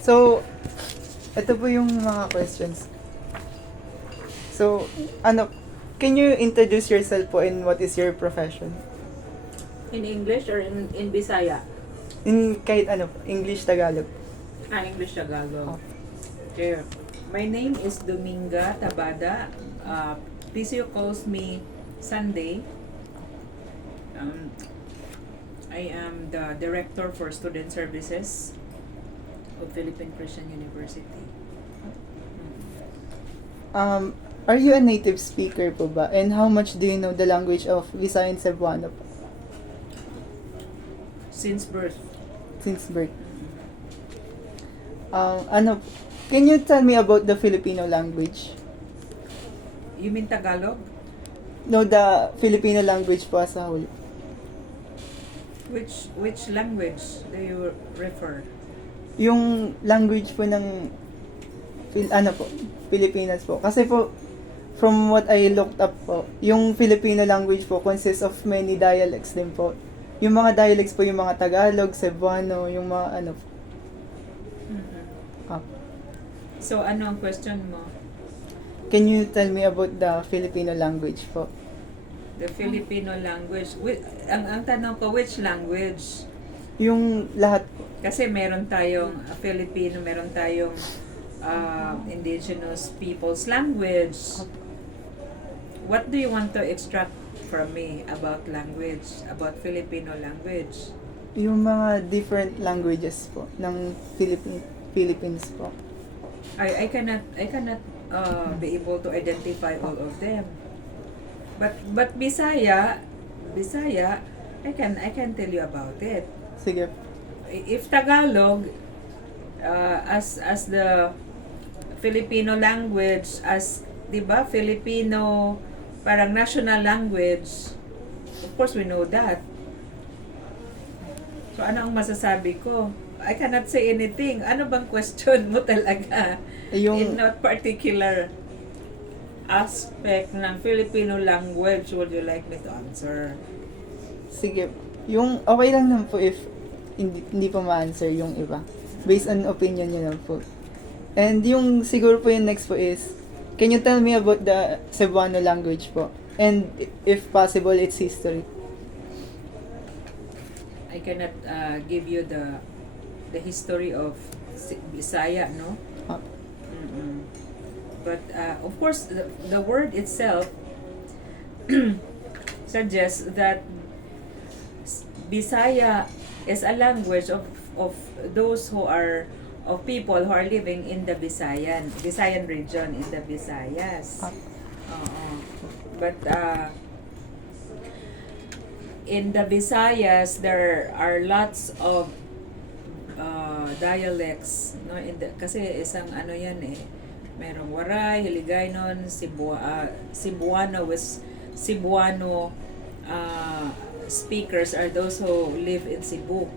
So, ito po yung mga questions. So, can you introduce yourself po and what is your profession? In English or in Bisaya? In kahit English, Tagalog. English Oh. Tagalog. Okay. My name is Dominga Tabada. PCO calls me Sunday. I am the Director for Student Services of Philippine Christian University. Are you a native speaker po ba? And how much do you know the language of Visayan Cebuano po? Since birth. Since birth. Can you tell me about the Filipino language? You mean Tagalog? No, the Filipino language po as a whole. Which language do you refer? Yung language po ng Pilipinas po. Kasi po, from what I looked up po, yung Filipino language po consists of many dialects din po. Yung mga dialects po, yung mga Tagalog, Cebuano, yung mga ah. So, ano ang question mo? Can you tell me about the Filipino language po? The Filipino language. Ang tanong ko, which language? Yung lahat po. Kasi meron tayong Filipino, meron tayong indigenous people's language. What do you want to extract from me about language, about Filipino language? Yung mga different languages po ng Philippines po. I cannot be able to identify all of them. But Bisaya, I can tell you about it. Sige. If Tagalog, as the Filipino language, as 'di ba Filipino parang national language, of course we know that. So ano ang masasabi ko? I cannot say anything. Ano bang question mo talaga? In not particular aspect ng Filipino language would you like me to answer? Sige. Yung okay lang naman po if hindi pa ma-answer yung iba. Based on opinion nyo lang po. And yung siguro po yung next po is, can you tell me about the Cebuano language po? And if possible, its history. I cannot give you the history of Bisaya, no? Ah. But of course, the word itself suggests that Bisaya is a language of those who are of people who are living in the Visayan region, in the Visayas. But in the Visayas there are lots of dialects, no, kasi isang ano yan merong Waray, Hiligaynon, Cebuano with Cebuano speakers are those who live in Cebu,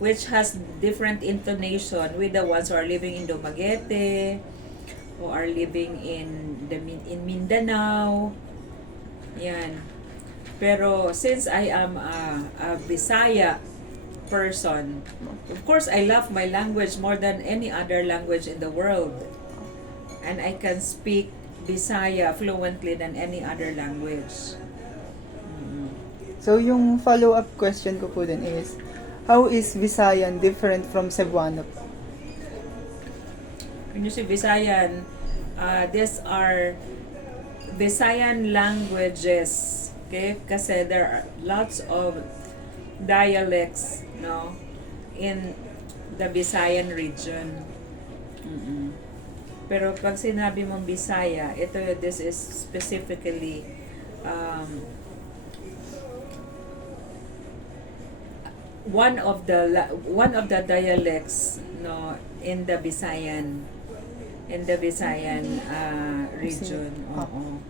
which has different intonation with the ones who are living in Dumaguete, who are living in Mindanao. Yan. Pero since I am a Bisaya person, of course I love my language more than any other language in the world. And I can speak Bisaya fluently than any other language. So yung follow-up question ko po din is, how is Visayan different from Cebuano? When you say Visayan, these are Visayan languages, okay? Kasi there are lots of dialects, no, in the Visayan region. Pero pag sinabi mong Bisaya, this is specifically one of the dialects, no, in the Visayan region. Oo.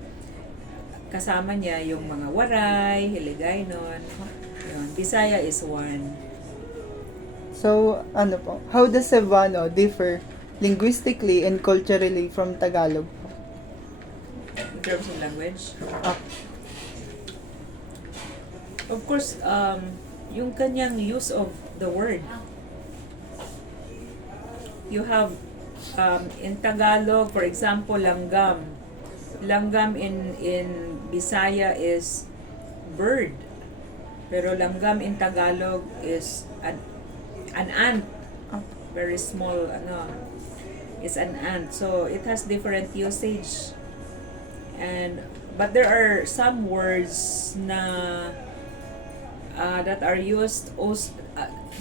Kasama niya yung mga Waray, Hiligaynon. Yun. Bisaya is one. So, how does Cebuano differ linguistically and culturally from Tagalog? In terms of language? Ah. Of course, yung kanyang use of the word. You have in Tagalog, for example, langgam. Langgam in Bisaya is bird. Pero langgam in Tagalog is an ant. Very small, is an ant. So it has different usage. But there are some words na that are used also,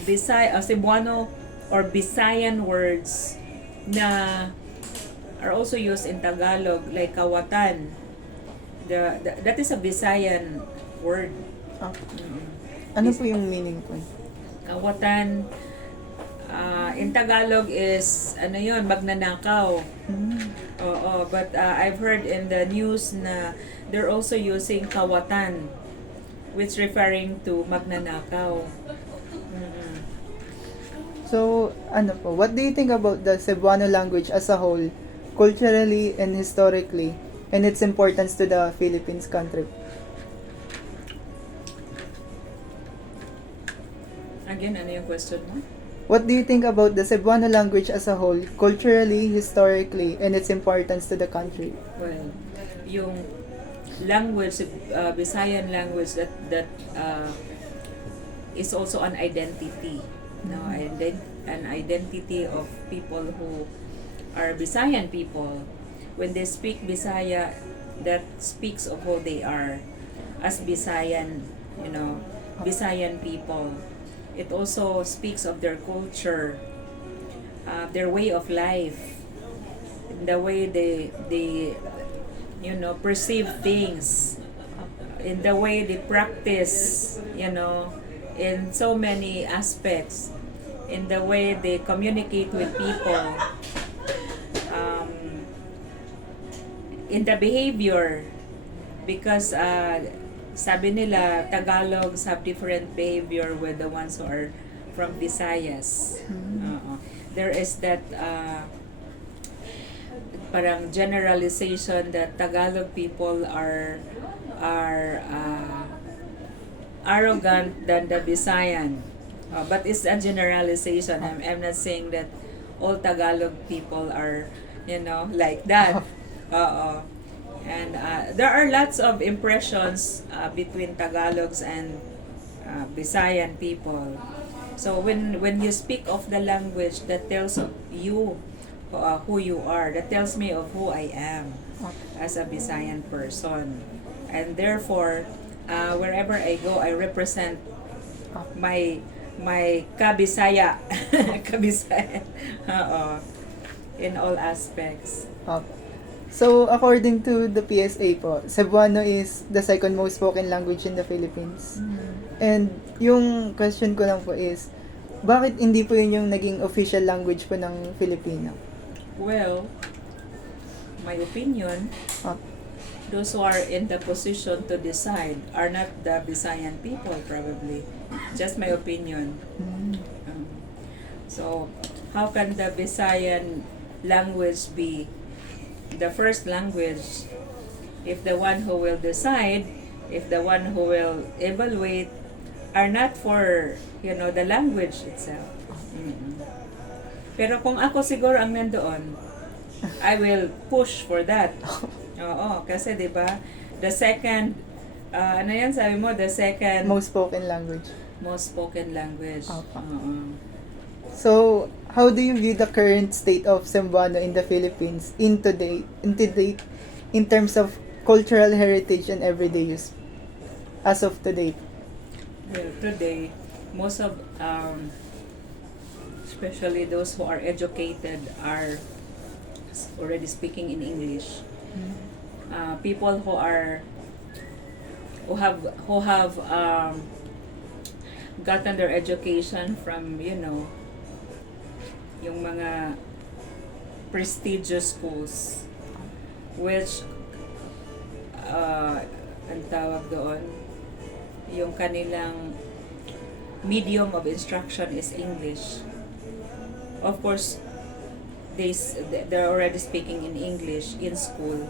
Cebuano or Bisayan words na are also used in Tagalog, like kawatan. That is a Bisayan word. Ano po yung meaning po? Kawatan in Tagalog is magnanakaw. Oo, but I've heard in the news na they're also using kawatan, which referring to magnanakaw. So, what do you think about the Cebuano language as a whole, culturally and historically, and its importance to the Philippines country? Again, ano yung question mo? What do you think about the Cebuano language as a whole, culturally, historically, and its importance to the country? Well, yung language, Visayan language that is also an identity. No, an identity of people who are Visayan people. When they speak Bisaya, that speaks of who they are as Visayan, Visayan people. It also speaks of their culture, their way of life, the way they perceive things, in the way they practice, in so many aspects, in the way they communicate with people, in the behavior, because sabi nila Tagalogs have different behavior with the ones who are from Visayas. There is that parang generalization that Tagalog people are arrogant than the Visayan. But it's a generalization. I'm not saying that all Tagalog people are, like that. And there are lots of impressions between Tagalogs and Visayan people. So when you speak of the language, that tells of you who you are. That tells me of who I am as a Visayan person. And therefore, wherever I go, I represent my kabisaya, kabisaya, in all aspects. So, according to the PSA po, Cebuano is the second most spoken language in the Philippines. And yung question ko lang po is, bakit hindi po yun yung naging official language po ng Filipino? Well, my opinion, those who are in the position to decide are not the Visayan people, probably. Just my opinion. So, how can the Visayan language be the first language if the one who will decide, if the one who will evaluate are not for, the language itself? Pero kung ako siguro ang nandoon, I will push for that. Oo, kasi 'di ba? The second sabi mo, the second Most spoken language. most spoken language. So, how do you view the current state of Cebuano in the Philippines in terms of cultural heritage and everyday use as of today? Well, today, most of especially those who are educated are already speaking in English. People who have gotten their education from yung mga prestigious schools, which ang tawag doon, yung kanilang medium of instruction is English. Of course, they're already speaking in English in school.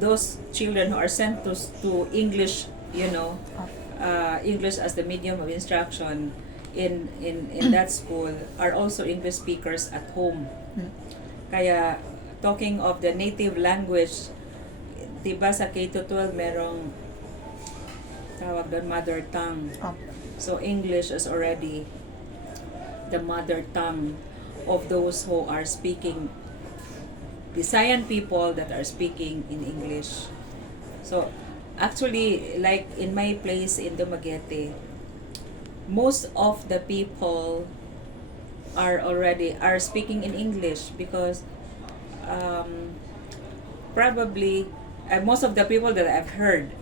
Those children who are sent to English, English as the medium of instruction, in that school are also English speakers at home. Mm. Kaya talking of the native language, 'di ba sa K-12 merong tawag doon mother tongue. Ah. So English is already the mother tongue of those who are speaking Visayan people that are speaking in English. So actually, like in my place in Dumaguete, most of the people are speaking in English because probably most of the people that I've heard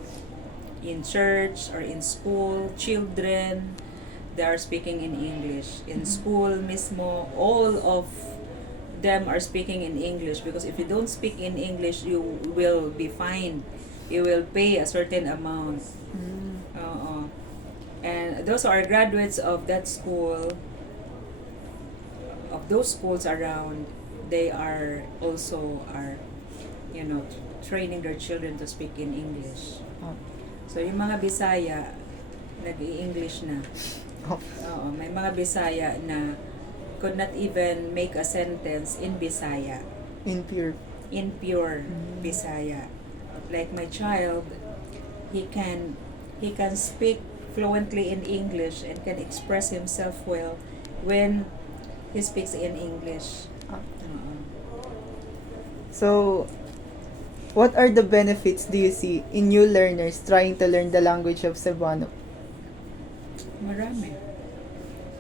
in church or in school, children, they are speaking in English. In school mismo, all of them are speaking in English because if you don't speak in English, you will be fined. You will pay a certain amount. And those are graduates of that school, of those schools around. They are also training their children to speak in English. Ah. So yung mga Bisaya, nag-i-English na. Oo, may mga Bisaya na could not even make a sentence in Bisaya, In pure. in pure Bisaya. Like my child, he can speak fluently in English and can express himself well when he speaks in English. Ah. Oo. So, what are the benefits do you see in new learners trying to learn the language of Cebuano? Marami.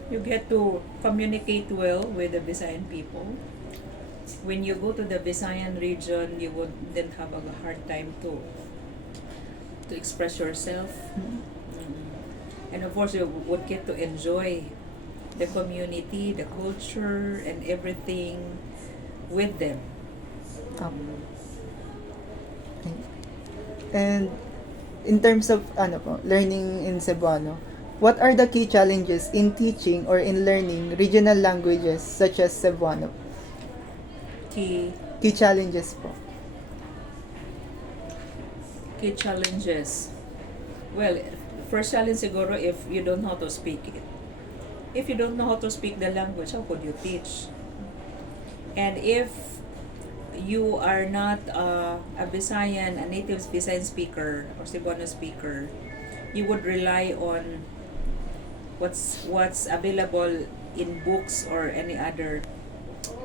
You get to communicate well with the Visayan people. When you go to the Visayan region, you wouldn't have a hard time to express yourself. And of course, you would get to enjoy the community, the culture, and everything with them. Ah. And in terms of learning in Cebuano, what are the key challenges in teaching or in learning regional languages such as Cebuano? Key Challenges po. key challenges. Well, first challenge siguro if you don't know how to speak it. If you don't know how to speak the language, how could you teach? And if you are not a native Visayan speaker or Cebuano speaker, you would rely on what's available in books or any other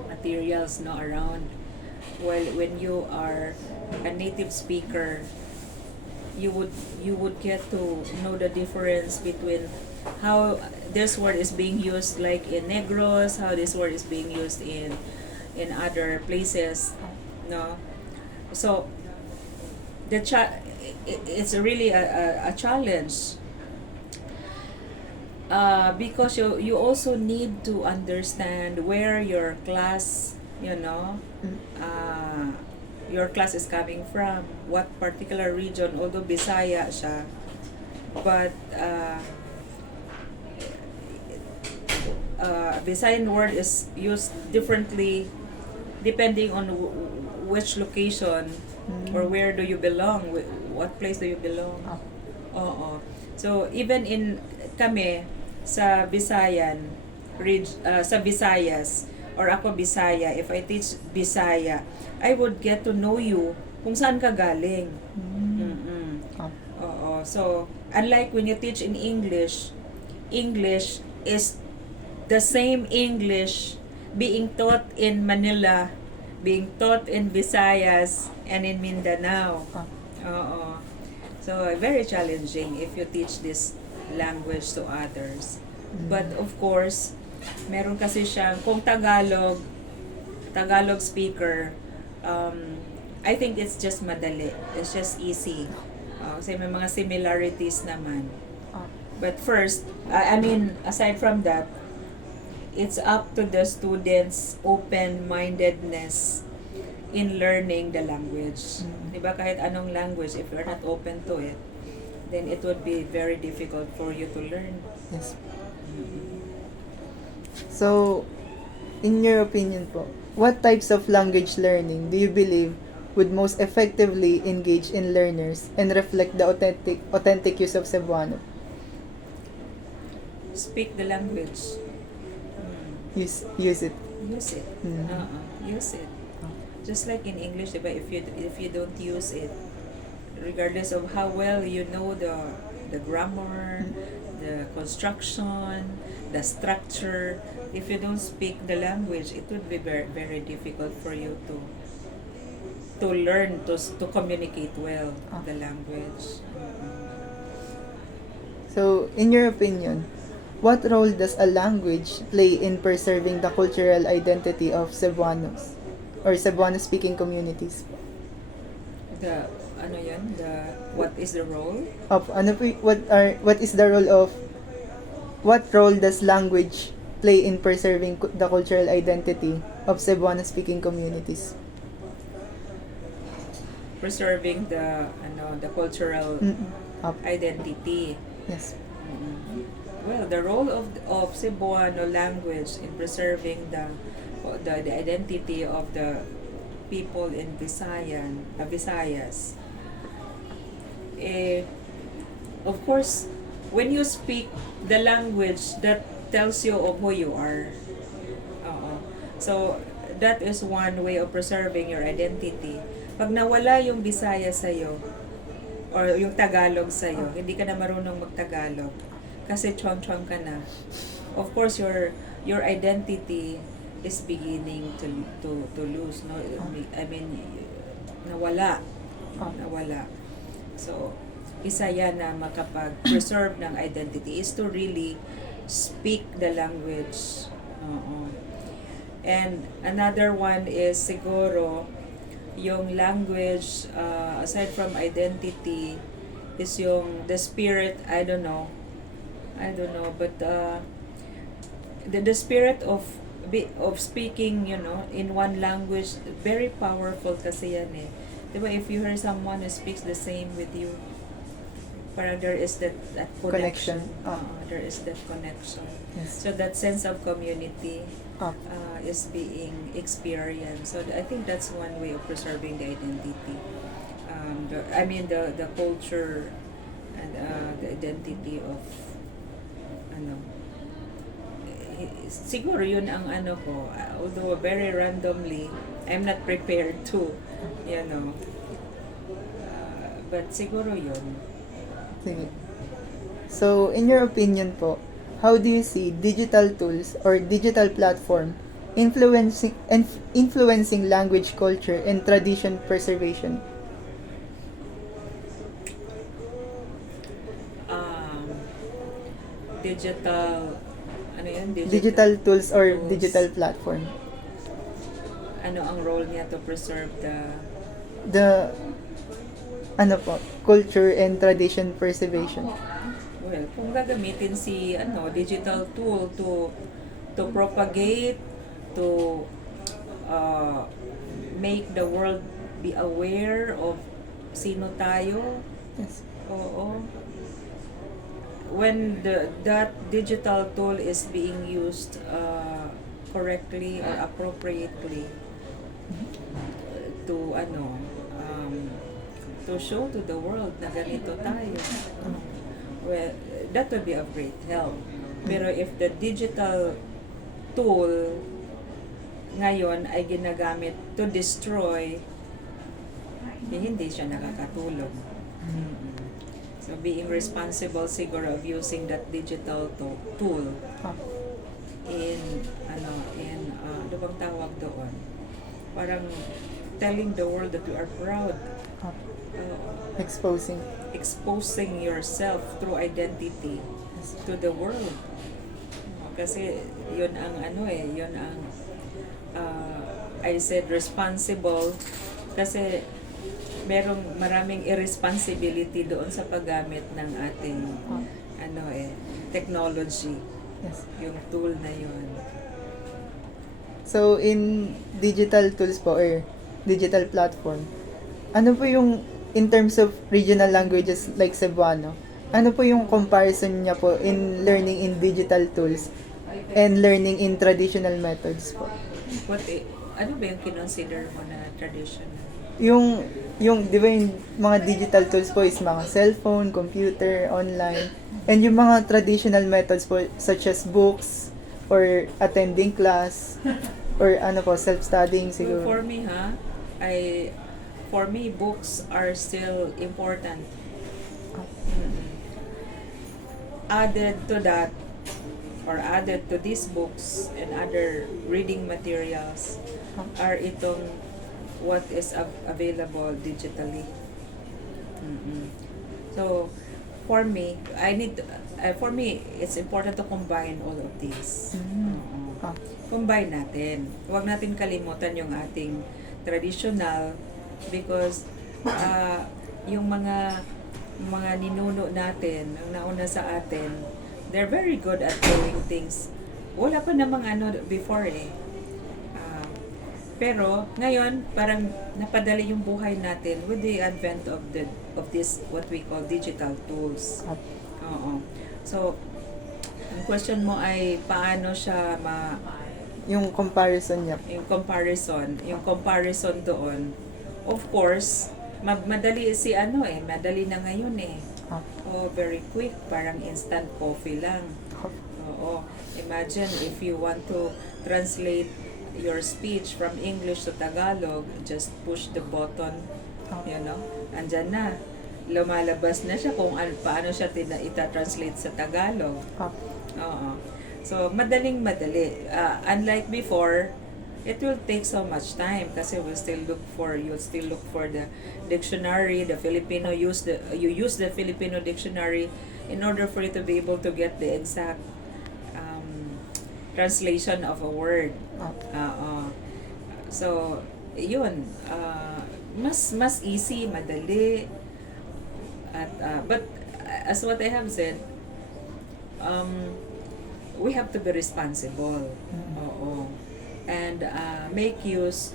materials around. While when you are a native speaker, you would get to know the difference between how this word is being used, like in Negros, how this word is being used in other places, no. So it's really a challenge. Because you also need to understand where your class, your class is coming from, what particular region, although Bisaya siya, but Visayan word is used differently depending on which location or where do you belong, what place do you belong. Oo. So even in kami sa Visayan, sa Visayas, or ako Bisaya, if I teach Bisaya, I would get to know you kung saan ka galing. Oo. So, unlike when you teach in English, English is the same English being taught in Manila, being taught in Visayas, and in Mindanao. Oo. So, very challenging if you teach this language to others. But of course, meron kasi siyang, kung Tagalog speaker, I think it's just madali. It's just easy. Kasi may mga similarities naman. But first, aside from that, it's up to the students' open-mindedness in learning the language. Diba, kahit anong language, if you're not open to it, then it would be very difficult for you to learn. Yes. So, in your opinion po, what types of language learning do you believe would most effectively engage in learners and reflect the authentic use of Cebuano? speak the language. Use it. Use it. Mm. Use it. Just like in English, diba, if you don't use it, regardless of how well you know the grammar, the construction, the structure, if you don't speak the language, it would be very, very difficult for you to learn to communicate well the language. So, in your opinion, what role does a language play in preserving the cultural identity of Cebuanos or Cebuano-speaking communities? The ano yun? What is the role? Of what is the role of what role does language play in preserving the cultural identity of Cebuano-speaking communities? Preserving the cultural identity. Yes. Well, the role of Cebuano language in preserving the identity of the people in Visayas. Of course, when you speak the language, that tells you of who you are. So that is one way of preserving your identity. Pag nawala yung Bisaya sa'yo, or yung Tagalog sa'yo, hindi ka na marunong mag-Tagalog, kasi chong-chong ka na. Of course, your identity is beginning to lose, no? I mean, nawala. So, isa yan na makapag-preserve ng identity is to really speak the language. And another one is siguro yung language, aside from identity, is yung the spirit. I don't know, but the spirit of speaking, in one language, very powerful kasi yan eh. Diba, if you hear someone who speaks the same with you, parang there is that connection. There is that connection. Yes. So that sense of community is being experienced. So I think that's one way of preserving the identity. The culture and the identity of siguro yun ang ko, although very randomly, I'm not prepared to, but siguro yun. Sige. So, in your opinion po, how do you see digital tools or digital platform influencing language, culture, and tradition preservation? Digital tools or tools. digital platform. Ano ang role niya to preserve The culture and tradition preservation. Well, kung gagamitin si digital tool to propagate, to make the world be aware of sino tayo. Yes. Oo. When that digital tool is being used correctly or appropriately to show to the world na ganito tayo, well, that would be of great help. Pero if the digital tool ngayon ay ginagamit to destroy, hindi siya nakakatulong. So being responsible siguro of using that digital tool in ano bang tawag doon? Parang telling the world that you are proud. Exposing yourself through identity to the world. Kasi yun ang I said responsible kasi maraming irresponsibility doon sa paggamit ng ating technology. Yes. Yung tool na yun. So in digital tools po or digital platform, ano po yung in terms of regional languages like Cebuano, ano po yung comparison niya po in learning in digital tools and learning in traditional methods po? Ano ba yung kinonsider mo na traditional? yung, di ba yung mga digital tools po is mga cellphone, computer, online, and yung mga traditional methods po such as books, or attending class, or ano po, self-studying So for siguro. me for me books are still important. Mm. Added to that, or added to these books and other reading materials are itong what is available digitally. Mm-mm. So for me, for me it's important to combine all of these. Oo. Ah, Combine natin. Huwag natin kalimutan yung ating traditional, because yung mga ninuno natin, ang nauna sa atin, they're very good at doing things. Wala pa namang ano before eh. Ah, pero ngayon parang napadali yung buhay natin with the advent of this what we call digital tools. ah, Oo. So, ang question mo ay paano siya yung comparison niya. yung comparison doon. Of course, madali madali na ngayon eh. Ah, Oh, very quick, parang instant coffee lang. Oo. Imagine if you want to translate your speech from English to Tagalog, just push the button, andyan na. Lumalabas na siya kung paano siya ita-translate sa Tagalog. ah, Oo. So, madali. Unlike before, it will take so much time kasi you'll still look for the dictionary, you use the Filipino dictionary in order for you to be able to get the exact translation of a word. Oo. So, yun. Mas easy, madali. But as what I have said, we have to be responsible. Oo. And make use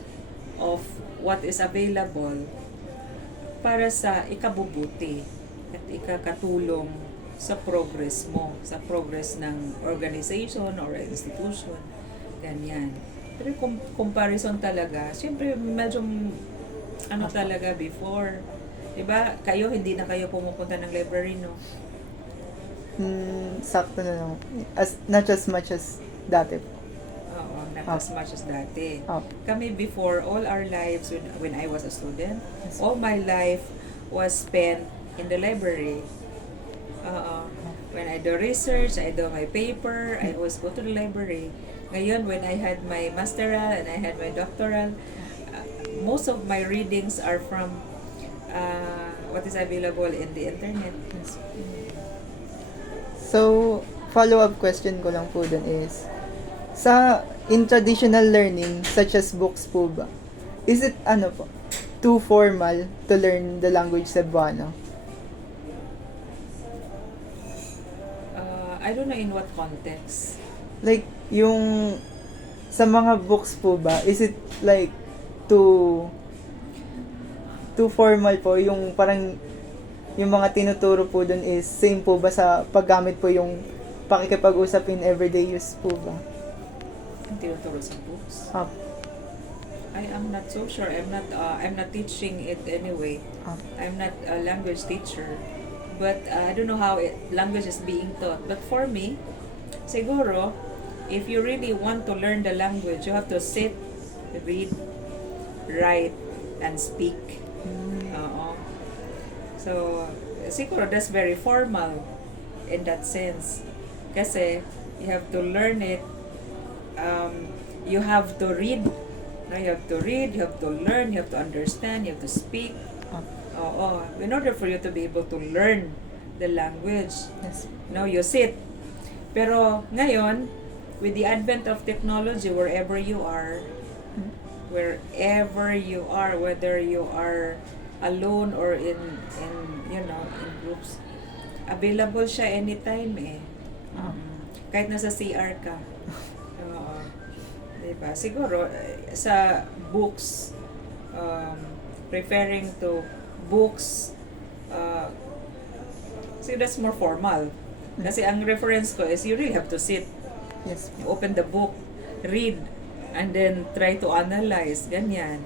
of what is available para sa ikabubuti at ikakatulong sa progress mo, sa progress ng organization or institution. Ganyan. Pero comparison talaga, siyempre medyo talaga before. Diba? Hindi na kayo pumupunta ng library, no? sakto na lang. Not as much as dati po. Oo, not as much as dati. Ah, Kami before, all our lives, when I was a student, Yes. all my life was spent in the library. When I do research, I do my paper, I always go to the library. Ngayon, when I had my masteral and I had my doctoral, most of my readings are from what is available in the internet. yes. So, follow-up question ko lang po dun is, in traditional learning, such as books po ba, is it too formal to learn the language Cebuano? I don't know in what context. Like, sa mga books po ba, is it like, too formal po, yung parang, yung mga tinuturo po dun is, same po ba sa paggamit po yung pakikipag-usap in everyday use po ba? Ang tinuturo sa books. Ah, I am not so sure. I'm not teaching it anyway. ah, I'm not a language teacher. But I don't know how language is being taught. But for me, siguro, if you really want to learn the language, you have to sit, read, write, and speak. Oo. So, siguro that's very formal in that sense. Kasi, you have to learn it. You have to read. No, you have to read, you have to learn, you have to understand, you have to speak. ah, Oo. In order for you to be able to learn the language, yes. no, you sit. Pero ngayon, with the advent of technology, wherever you are, whether you are alone or in groups, available siya anytime eh. Ah. Kahit nasa CR ka. Oo. Diba? Siguro, sa books, referring to books, so that's more formal. Kasi ang reference ko is you really have to sit, Yes. you open the book, read, and then try to analyze, ganyan.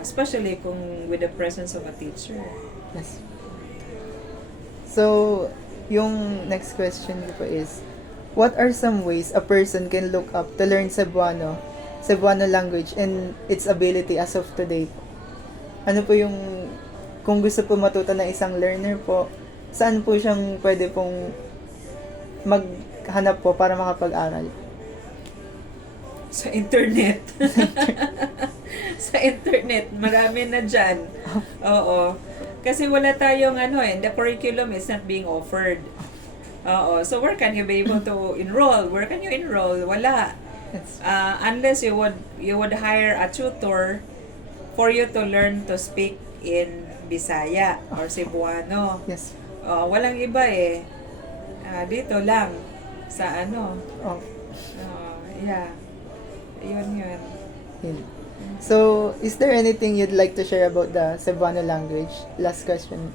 Especially kung with the presence of a teacher. Yes. So, yung next question ko po is, what are some ways a person can look up to learn Cebuano language and its ability as of today po? Ano po yung, kung gusto po matuto ng isang learner po, saan po siyang pwede pong maghanap po para makapag-aral? Sa internet. Sa internet. Marami na dyan. Oo. Kasi wala tayong the curriculum is not being offered. Oo. So where can you be able to enroll? Where can you enroll? Wala. Yes. Unless you would hire a tutor for you to learn to speak in Bisaya or Cebuano. Yes. Walang iba eh. Dito lang sa Oh, yeah. Yun. yun. So, is there anything you'd like to share about the Cebuano language? Last question.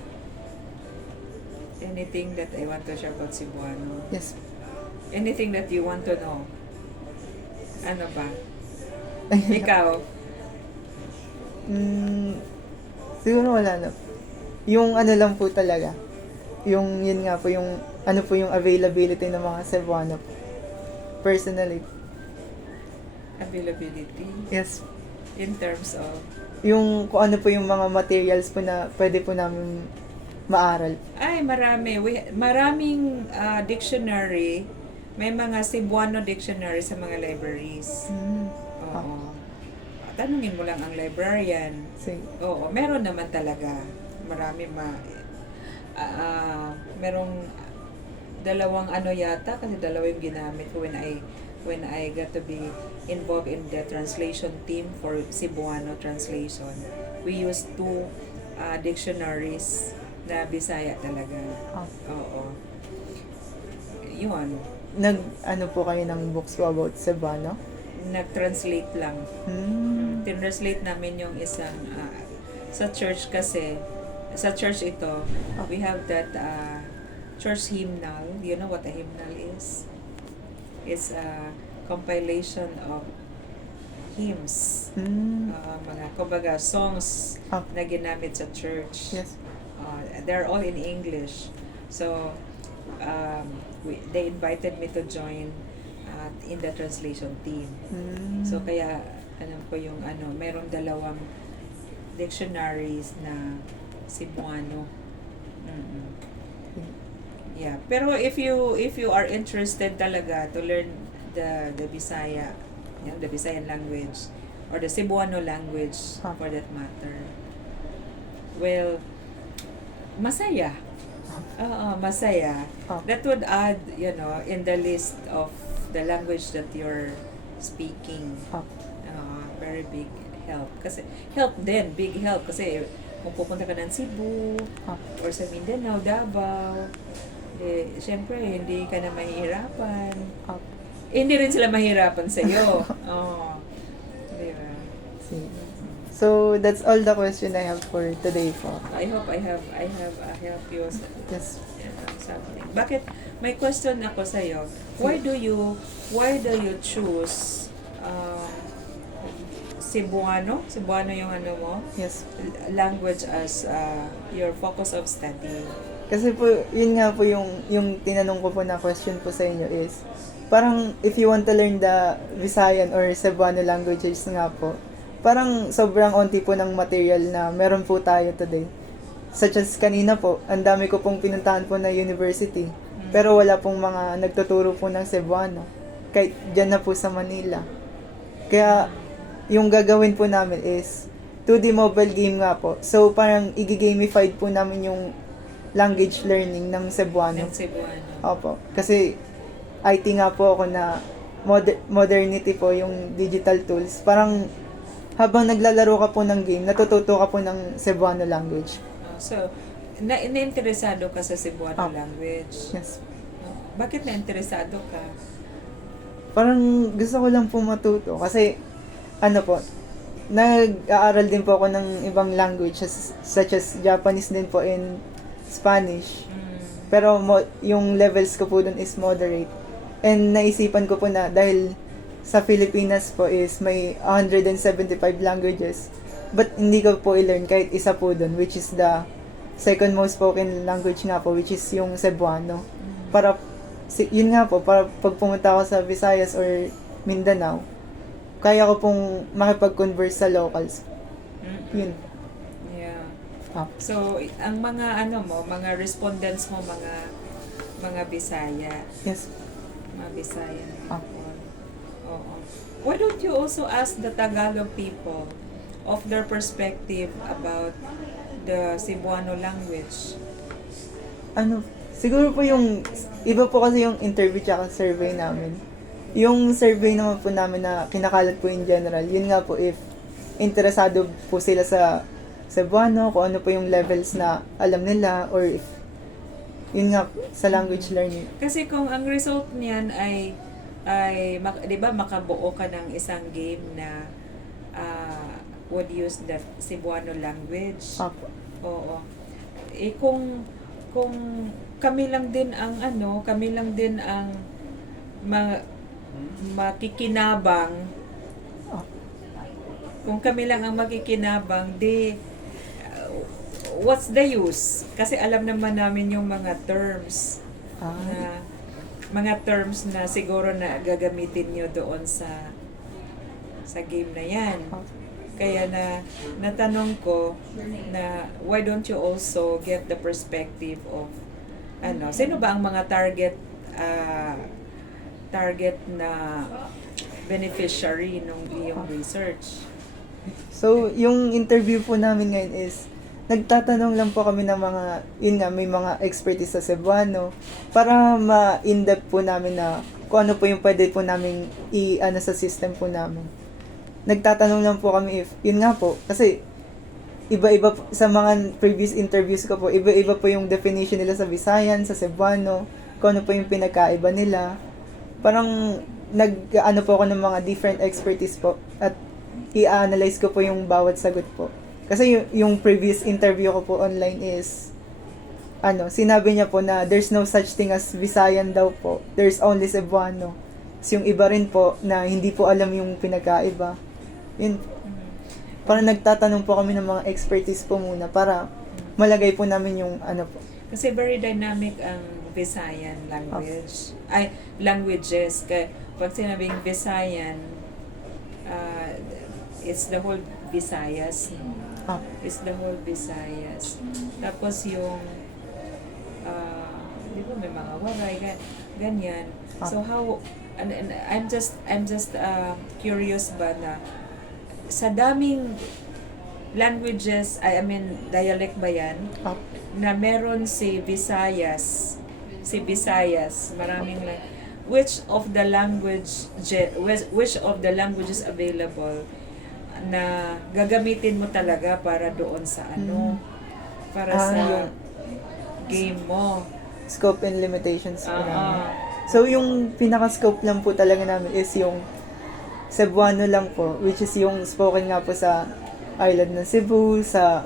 Anything that I want to share about Cebuano? Yes. Anything that you want to know? Ano ba? Ikaw? Siguro wala na. Yung ano lang po talaga. Yung yun nga po, yung ano po yung availability ng mga Cebuano po. Personally. Availability? Yes. In terms of? Yung kung ano po yung mga materials po na pwede po namin maaral. Ay, marami. Maraming dictionary. May mga Cebuano dictionary sa mga libraries. Oo. Tanungin mo lang ang librarian. Sige. Oo, meron naman talaga. Marami merong dalawang yata, kasi dalawa yung ginamit ko when I got to be involved in the translation team for Cebuano translation. We used 2 dictionaries na Bisaya talaga. Oo. Yun. Ano po kayo ng books po about Cebuano? Nag-translate lang. Tinranslate namin yung isang sa church kasi sa church ito we have that church hymnal. You know what a hymnal is? It's a compilation of hymns, mga kumbaga songs na ginamit sa church. Yes. They're all in English. So they invited me to join in the translation team. So kaya alam ko yung merong 2 dictionaries na Cebuano. Yeah, pero if you are interested talaga to learn the Bisaya, the Visayan language or the Cebuano language for that matter, well, masaya. Masaya. That would add, in the list of the language that you're speaking. Very big help. Kasi big help kasi kung pupunta ka ng Cebu or sa Mindanao, Davao, syempre hindi ka na mahihirapan. Hindi rin sila mahirapan sa iyo. Diba? So that's all the question I have for today po. I hope I have helped you Yes. something. Bakit may question ako sa iyo? Why do you choose Cebuano yung mo? Yes. Language as your focus of study. Kasi po, yun nga po yung tinanong ko po na question po sa inyo is, parang if you want to learn the Visayan or Cebuano languages nga po, parang sobrang onti po ng material na meron po tayo today. Such as kanina po, ang dami ko pong pinuntahan po na university, pero wala pong mga nagtuturo po ng Cebuano. Kahit dyan na po sa Manila. Kaya, yung gagawin po namin is 2D mobile game nga po. So, parang i-gamified po namin yung language learning ng Cebuano. Ng Cebuano. Opo. Kasi, IT nga po ako na modernity po yung digital tools. Parang, habang naglalaro ka po ng game, natututo ka po ng Cebuano language. So, na-interesado ka sa Cebuano language? Yes. Bakit na-interesado ka? Parang gusto ko lang po matuto. Kasi, nag-aaral din po ako ng ibang languages such as Japanese din po and Spanish. Pero yung levels ko po dun is moderate. And naisipan ko po na dahil sa Pilipinas po is may 175 languages. but hindi ko po i-learn kahit isa po dun, which is the second most spoken language nga po, which is yung Cebuano. Para, yun nga po, para pag pumunta ako sa Visayas or Mindanao, kaya ko pong makipag-converse sa locals. Yun. Yeah. Ah. So, ang mga mga respondents mo, mga Bisaya. Yes. Mga Bisaya. Ah. Oo. Why don't you also ask the Tagalog people of their perspective about the Cebuano language? Siguro po yung, iba po kasi yung interview tsaka survey namin. Yung survey naman po namin na kinakalat po in general, yun nga po if interesado po sila sa Cebuano, kung ano po yung levels na alam nila, or if, yun nga, sa language learning. Kasi kung ang result niyan ay 'di ba makabuo ka ng isang game na would use the Cebuano language. Apo. Oo. Eh kung kami lang din ang makikinabang, kung kami lang ang makikinabang, what's the use? Kasi alam naman namin yung mga terms na siguro na gagamitin nyo doon sa game na yan. Kaya natanong ko na why don't you also get the perspective of sino ba ang mga target na beneficiary nung iyong research? So, yung interview po namin ngayon is, nagtatanong lang po kami ng mga, may mga expertise sa Cebuano, para ma-in-depth po namin na kung ano po yung pwede po namin sa system po namin. Nagtatanong lang po kami if, kasi iba-iba sa mga previous interviews ko po, iba-iba po yung definition nila sa Visayan, sa Cebuano, kung ano po yung pinagkaiba nila. Parang po ako ng mga different expertise po at i-analyze ko po yung bawat sagot po. Kasi yung previous interview ko po online is sinabi niya po na there's no such thing as Visayan daw po. There's only Cebuano. So, yung iba rin po na hindi po alam yung pinagkaiba. Yun. Parang nagtatanong po kami ng mga expertise po muna para malagay po namin yung po. Kasi very dynamic ang Visayan language. Languages. Kaya pag sinabing Visayan, it's the whole Visayas. It's the whole Visayas. Tapos yung di ba may mga waray, ganyan. So how, and I'm just curious ba na sa daming languages, dialect ba yan? Na meron si Visayas, maraming which of the languages available na gagamitin mo talaga para doon sa para sa game mo? Scope and limitations po namin. So, yung pinaka-scope lang po talaga namin is yung Cebuano lang po, which is yung spoken nga po sa island ng Cebu, sa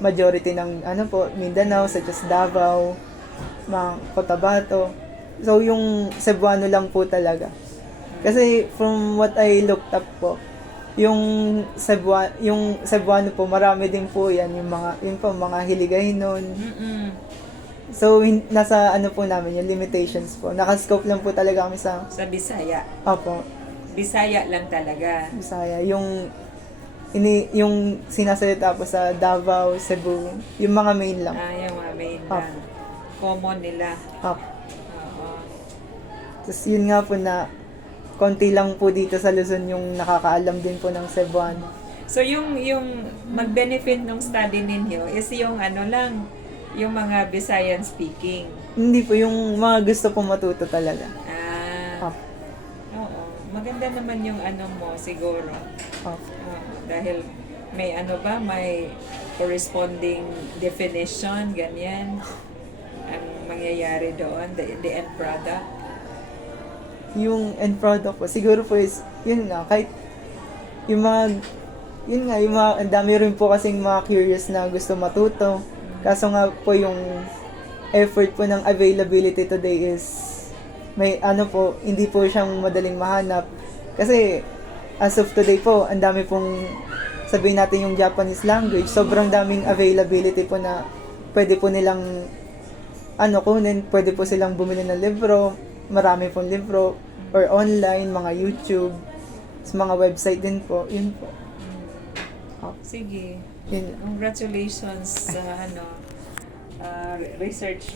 majority ng Mindanao, such as Davao, mga Cotabato. So, yung Cebuano lang po talaga. Kasi from what I looked up po, yung Cebuano po, marami din po yan, yung mga Hiligaynon. So, nasa po namin, yung limitations po. Naka-scope lang po talaga kami sa Bisaya. Opo. Bisaya lang talaga. Bisaya. Yung sinasalita po sa Davao, Cebu, yung mga main lang. Yung mga main lang. Common nila. Tapos yun nga po na konti lang po dito sa Luzon yung nakakaalam din po ng Cebuano. So yung mag-benefit ng study ninyo is yung yung mga Visayan speaking. Hindi po, yung mga gusto po matuto talaga. Oo. Maganda naman yung mo siguro. Dahil may may corresponding definition, ganyan ang mangyayari doon, the end product. Yung end product po, siguro po is, kahit yung mga, ang dami rin po kasing mga curious na gusto matuto. Kaso nga po yung effort po ng availability today is, hindi po siyang madaling mahanap. Kasi, as of today po, ang dami pong, sabihin natin yung Japanese language, sobrang daming availability po na pwede po nilang kunin, pwede po silang bumili ng libro, marami pong libro, or online, mga YouTube, sa mga website din po, yun po. Sige. Yun. Congratulations sa research